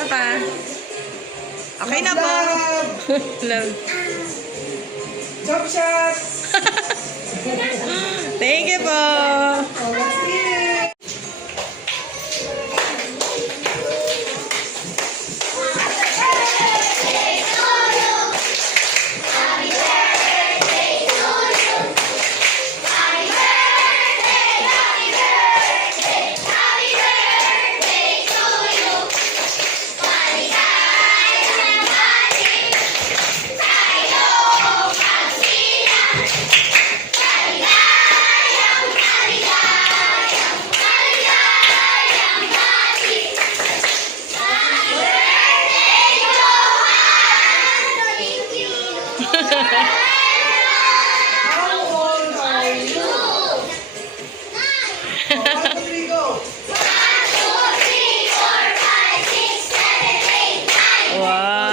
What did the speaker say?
Isa pa. Okay na po. Love. Chop shot! Thank you po. Oh, let's eat! How old are you? One, two, three, go! Wow.